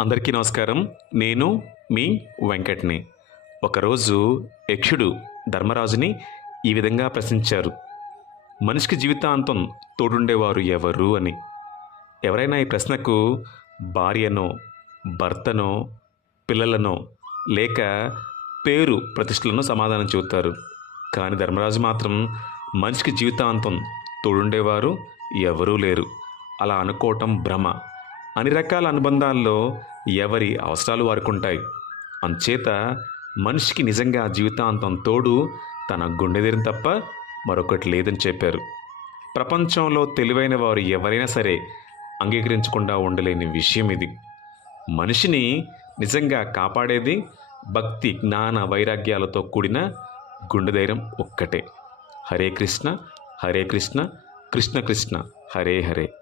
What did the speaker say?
అందరికీ నమస్కారం. నేను మీ వెంకట్ని. ఒకరోజు యక్షుడు ధర్మరాజుని ఈ విధంగా ప్రశ్నించారు. మనిషికి జీవితాంతం తోడుండేవారు ఎవరు అని. ఎవరైనా ఈ ప్రశ్నకు భార్యనో, భర్తనో, పిల్లలనో లేక పేరు ప్రతిష్టలను సమాధానం చెబుతారు. కానీ ధర్మరాజు మాత్రం మనిషికి జీవితాంతం తోడుండేవారు ఎవరూ లేరు, అలా అనుకోవటం భ్రమ. అన్ని రకాల అనుబంధాల్లో ఎవరి అవసరాలు వారుకుంటాయి. అంచేత మనిషికి నిజంగా జీవితాంతం తోడు తన గుండెదిరిన తప్ప మరొకటి లేదని చెప్పారు. ప్రపంచంలో తెలివైన వారు ఎవరైనా సరే అంగీకరించకుండా ఉండలేని విషయం ఇది. మనిషిని నిజంగా కాపాడేది భక్తి, జ్ఞాన, వైరాగ్యాలతో కూడిన గుండె ధైర్యం ఒక్కటే. హరే కృష్ణ హరే కృష్ణ కృష్ణ కృష్ణ హరే హరే.